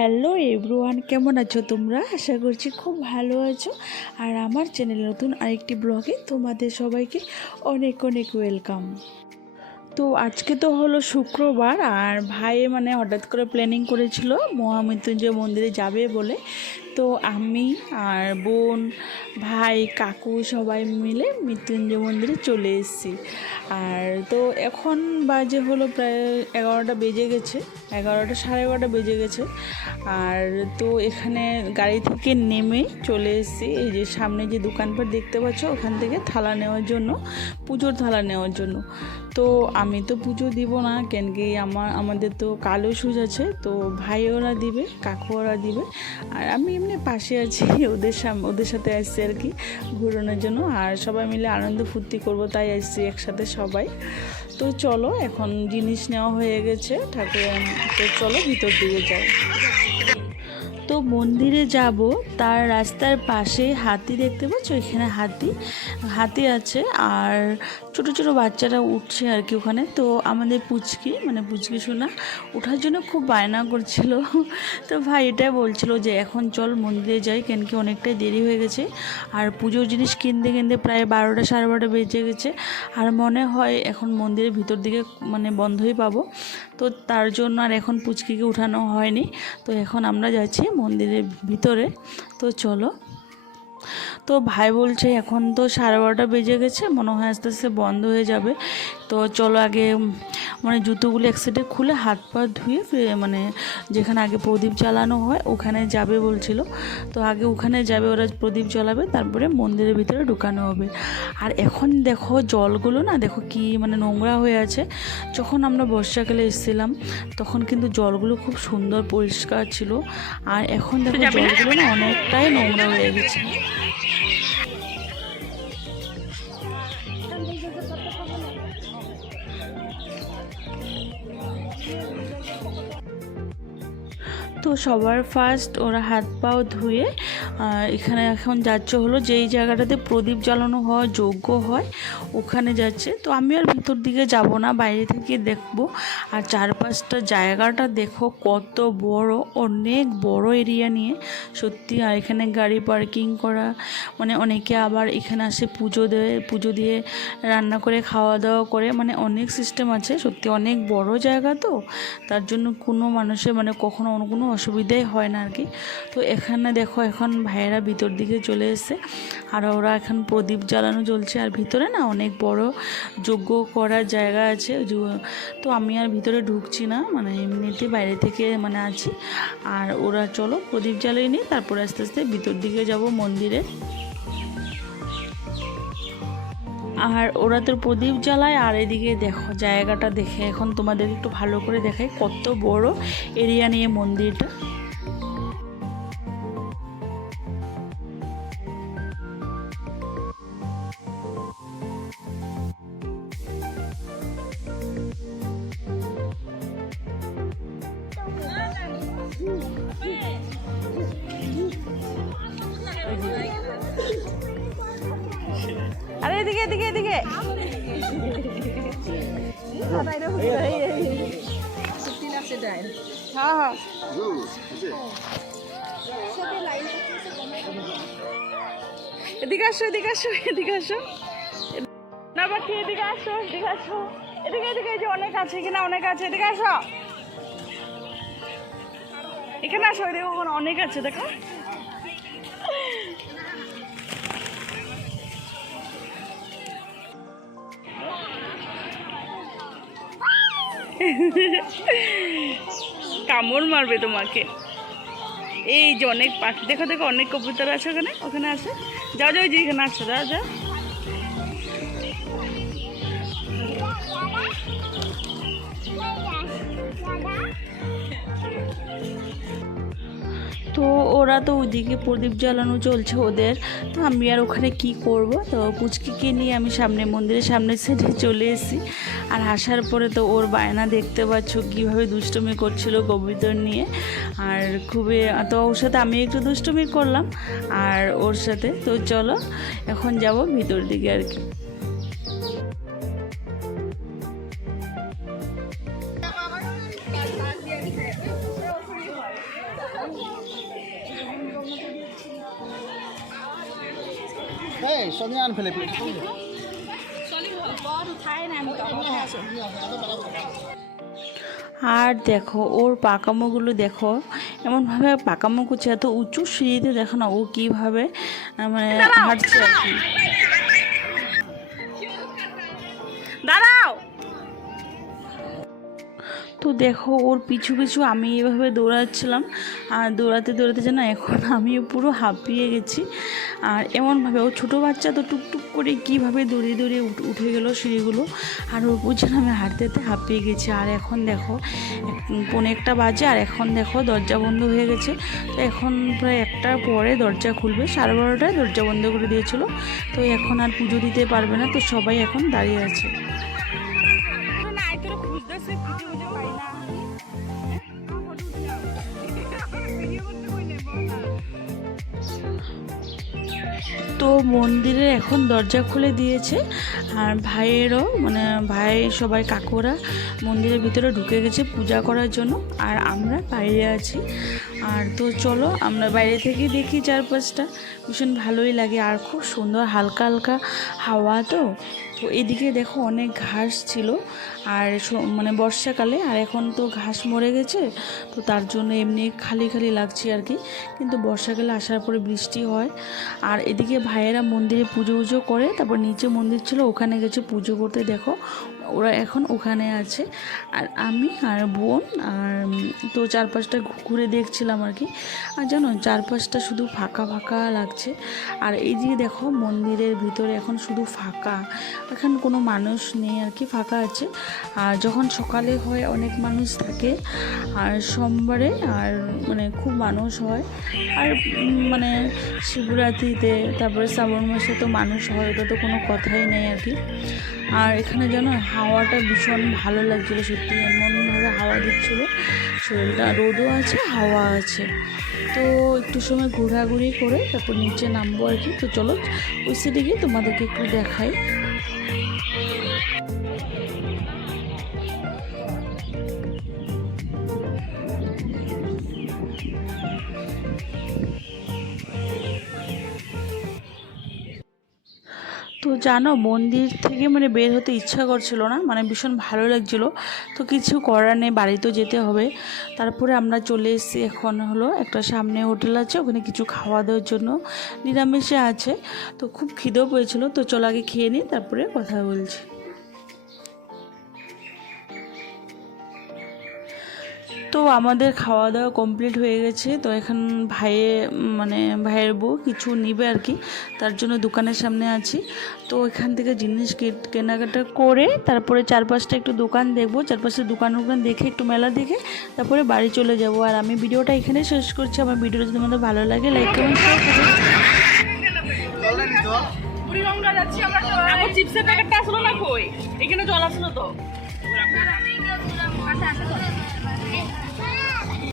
Hello everyone, কেমন আছো তোমরা? আশা করছি খুব ভালো আছো। আর আমার চ্যানেল নতুন আরেকটি ব্লগে তোমাদের সবাইকে অনেক অনেক ওয়েলকাম। তো আজকে তো হলো শুক্রবার, আর ভাই হঠাৎ করে প্ল্যানিং করেছিল মহামৃত্যুঞ্জয় মন্দিরে যাবে বলে। তো আমি আর বোন, ভাই, কাকু সবাই মিলে মৃত্যুঞ্জয় মন্দিরে চলে এসেছি। আর তো এখন বাজে হলো প্রায় 11টা বেজে গেছে, 11টা সাড়ে 11টা বেজে গেছে। আর তো এখানে গাড়ি থেকে নেমে চলে এসেছি। এই যে সামনে যে দোকানপাট দেখতে পাচ্ছ, ওখান থেকে থালা নেওয়ার জন্য, পুজোর থালা নেওয়ার জন্য। তো আমি তো পুজো দিব না, কেন কি আমাদের তো কালো সুজ আছে। তো ভাই ওরা দিবে, কাকু ওরা দিবে, আর আমি এমনি পাশে আছি ওদের সাথে আসছি আর কি ঘুরানোর জন্য। আর সবাই মিলে আনন্দ ফুর্তি করবো, তাই আসছি একসাথে সবাই। তো চলো, এখন জিনিস নেওয়া হয়ে গেছে ঠাকুর, তো চলো ভিতর দিকে যাই। তো মন্দিরে যাব, তার রাস্তার পাশে হাতি দেখতে পাচ্ছ, এখানে হাতি আছে। আর ছোট ছোট বাচ্চারা উঠছে আর কি ওখানে। তো আমাদের পুচকি সোনা ওঠার জন্য খুব বায়না করছিল। তো ভাই এটাই বলছিল যে এখন চল মন্দিরে যাই, কেন কি অনেকটাই দেরি হয়ে গেছে। আর পুজোর জিনিস কিনতে প্রায় 12টা সাড়ে 12টা বেজে গেছে। আর মনে হয় এখন মন্দিরের ভিতর দিকে বন্ধই পাবো। তো তার জন্য আর এখন পুচকিকে উঠানো হয়নি। তো এখন আমরা যাচ্ছি মন্দিরের ভিতরে। তো চলো। তো ভাই বলছে এখন তো সাড়ে 12টা বেজে গেছে, মনে হয় আস্তে আস্তে বন্ধ হয়ে যাবে। তো চলো আগে জুতোগুলো এক সাইডে খুলে হাত পা ধুয়ে যেখানে আগে প্রদীপ জ্বালানো হয় ওখানে যাবে বলছিল। তো আগে ওখানে যাবে, ওরা প্রদীপ জ্বালাবে, তারপরে মন্দিরের ভিতরে ঢুকানো হবে। আর এখন দেখো জলগুলো দেখো কি নোংরা হয়ে আছে। যখন আমরা বর্ষাকালে এসেছিলাম তখন কিন্তু জলগুলো খুব সুন্দর পরিষ্কার ছিল। আর এখন দেখো জলগুলো অনেকটাই নোংরা হয়ে গেছে। তো সবার ফার্স্ট ওরা হাত পাও ধুয়ে এখানে এখন যাচ্ছে হলো যেই জায়গাটাতে প্রদীপ জ্বালানো হয়, যজ্ঞ হয়, ওখানে যাচ্ছে। তো আমি আর ভিতর দিকে যাব না, বাইরে থেকে দেখব। আর চারপাশটা জায়গাটা দেখো কত বড়, অনেক বড় এরিয়া নিয়ে সত্যি। আর এখানে গাড়ি পার্কিং করা, অনেকে আবার এখানে আসে পুজো দিয়ে রান্না করে খাওয়া দাওয়া করে, অনেক সিস্টেম আছে সত্যি। অনেক বড় জায়গা, তো তার জন্য কোনো মানুষের কখনো কোনো অসুবিধাই হয় না আর কি। তো এখানে দেখো এখন ভাইয়েরা ভিতর দিকে চলে এসেছে, আর ওরা এখন প্রদীপ জ্বালানো চলছে। আর ভিতরে অনেক বড় যজ্ঞ করার জায়গা আছে। তো আমি আর ভিতরে ঢুকছি না, এমনিতে বাইরে থেকে আছি। আর ওরা চলো প্রদীপ জ্বালিয়ে নিই, তারপরে আস্তে আস্তে ভিতর দিকে যাব মন্দিরে। আর ওরা তো প্রদীপ জ্বালায়। আর এদিকে দেখো জায়গাটা দেখে এখন তোমাদের একটু ভালো করে দেখাই কত বড় এরিয়া নিয়ে মন্দিরটা। আরে এদিকে এদিকে এদিকে হ্যাঁ হ্যাঁ এদিকে আসো এদিকে আসো এদিকে আসো না বাকি এদিকে আসো এদিকে আসো এদিকে এদিকে, যে অনেক আছে কিনা, অনেক আছে, এদিকে আসো, এখানে আসো, এদিকে অনেক আছে দেখো। কামড় মারবে তোমাকে। এই যে অনেক পাখি দেখো দেখো, অনেক কবুতর আছে ওখানে আছে। যাও যাও, যে এখানে আছে, যাও যাও। তো ওরা তো ওইদিকে প্রদীপ জ্বালানো চলছে ওদের। তো আমি আর ওখানে কি করব, তো পুচকিকে নিয়ে আমি মন্দিরের সামনে সাইডে চলে এসেছি। আর আসার পরে তো ওর বায়না দেখতে পাচ্ছ কীভাবে দুষ্টুমি করছিল কবুতর নিয়ে। আর তো ওর সাথে আমি একটু দুষ্টুমি করলাম আর ওর সাথে। তো চলো এখন যাব ভিতর দিকে আর কি। আর দেখো ওর পাকামোগুলো দেখো, এমনভাবে পাকামো করছে, এত উঁচু সিঁড়িতে দেখো না ও কীভাবে মানে হাঁটছে আর কি। দাঁড়াও। তো দেখো ওর পিছু পিছু আমি এভাবে দৌড়াচ্ছিলাম, আর দৌড়াতে দৌড়াতে যেন এখন আমিও পুরো হাঁপিয়ে গেছি। আর এমনভাবে ও ছোটো বাচ্চা তো টুকটুক করে কীভাবে দৌড়িয়ে দৌড়িয়ে উঠে গেলো সিঁড়িগুলো, আর ওর বুঝছেন আমি হাঁটতে হাঁটতে হাঁপিয়ে গেছি। আর এখন দেখো 1:45 বাজে, আর এখন দেখো দরজা বন্ধ হয়ে গেছে। তো এখন প্রায় 1টার পরে দরজা খুলবে, 12:30টায় দরজা বন্ধ করে দিয়েছিলো। তো এখন আর পুজো দিতে পারবে না, তো সবাই এখন দাঁড়িয়ে আছে। তো মন্দিরে এখন দরজা খুলে দিয়েছে, আর ভাইয়েরও মানে ভাই সবাই কাকুরা মন্দিরের ভিতরে ঢুকে গেছে পূজা করার জন্য, আর আমরা বাইরে আছি। আর তো চলো আমরা বাইরে থেকে দেখি চারপাশটা, ভীষণ ভালোই লাগে, আর খুব সুন্দর হালকা হালকা হাওয়া। তো এদিকে দেখো অনেক ঘাস ছিল, আর মানে বর্ষাকালে, আর এখন তো ঘাস মরে গেছে, তো তার জন্য এমনি খালি খালি লাগছে আর কি। কিন্তু বর্ষাকালে আসার পরে বৃষ্টি হয়। আর এদিকে ভাইয়েরা মন্দিরে পুজো উজো করে, তারপর নিচে মন্দির ছিল ওখানে গেছে পুজো করতে, দেখো ওরা এখন ওখানে আছে। আর আমি আর বোন আর তো চারপাশটা ঘুরে দেখছিলাম আর কি। আর জানো চারপাশটা শুধু ফাঁকা ফাঁকা লাগছে। আর এই দিকে দেখো মন্দিরের ভিতরে এখন শুধু ফাঁকা, এখন কোনো মানুষ নেই আর কি, ফাঁকা আছে। আর যখন সকালে হয় অনেক মানুষ থাকে, আর সোমবারে আর মানে খুব মানুষ হয়। আর মানে শিবরাত্রিতে, তারপরে শ্রাবণ মাসে তো মানুষ হয়, ওটা তো কোনো কথাই নেই আর কি। আর এখানে যেন হাওয়াটা ভীষণ ভালো লাগছিলো, সত্যি এমনভাবে হাওয়া দিচ্ছিলো, শরীরটা রোদও আছে হাওয়া আছে। তো একটু সময় ঘোরাঘুরি করে তারপর নিচে নামবো আর কি। তো চলো ওই সাইডে গিয়ে তোমাদেরকে একটু দেখাই। তো জানো মন্দির থেকে মানে বের হতে ইচ্ছা করছিল না, মানে ভীষণ ভালো লাগছিলো। তো কিছু করার নেই, বাড়িতেও যেতে হবে। তারপরে আমরা চলে এসেছি, এখন হলো একটা সামনে হোটেল আছে, ওখানে কিছু খাওয়া দাওয়ার জন্য নিরামিষে আছে। তো খুব খিদেও পেয়েছিলো, তো চলো আগে খেয়ে নিই তারপরে কথা বলছি। তো আমাদের খাওয়া দাওয়া কমপ্লিট হয়ে গেছে। তো এখন ভাইয়ের বউ কিছু নিবে আর কি, তার জন্য দোকানের সামনে আছি। তো এখান থেকে জিনিস কেনাকাটা করে তারপরে চারপাশটা একটু দোকান দেখবো, চারপাশের দোকান দেখে একটু মেলা দেখে তারপরে বাড়ি চলে যাব। আর আমি ভিডিওটা এখানে শেষ করছি। আমার ভিডিওটা যদি তোমাদের ভালো লাগে লাইক কমেন্ট শেয়ার করুন।